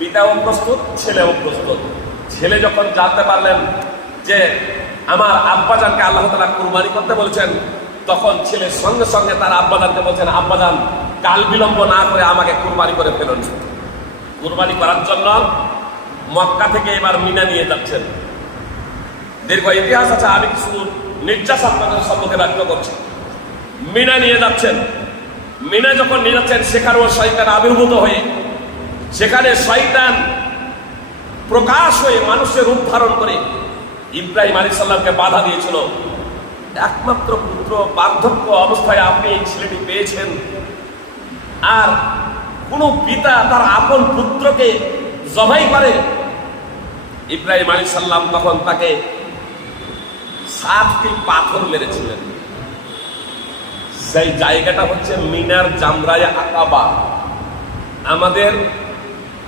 পিতাও প্রস্তুত, ছেলেও প্রস্তুত। ছেলে যখন জানতে পারলেন যে আমার আব্বাজানকে আল্লাহ তাআলা কুরবানি করতে বলেছেন, তখন ছেলে সঙ্গে সঙ্গে তার আব্বাজানকে বলছেন, আব্বাজান কাল বিলম্ব না করে আমাকে কুরবানি করে ফেলুন। কুরবানি করার জন্য মক্কা থেকে এবার মিনা নিয়ে যাচ্ছেন। দীর্ঘ ইতিহাস আছে, আমি কিছু নির্যাস আপনাদের সম্মুখে ব্যক্ত করছি। মিনা নিয়ে যাচ্ছেন। মিনা যখন নিয়ে যাচ্ছেন, সেখানেও শয়তান আবির্ভূত হয়ে, সেখানে শয়তান প্রকাশ হয়ে মানুষের রূপ ধারণ করে ইব্রাহিম আলাইহিস সালামকে বাধা দিয়েছিল। একমাত্র পুত্র বার্ধক্য অবস্থায় আপনি এই ছেলেটি পেয়েছেন, আর কোন পিতা তার আপন পুত্রকে জবাই করে? ইব্রাহিম আলাইহিস সালাম তখন তাকে 7টি পাথর মেরেছিলেন। সেই জায়গাটা হচ্ছে মিনার জামরায়ে আকাবা। আমাদের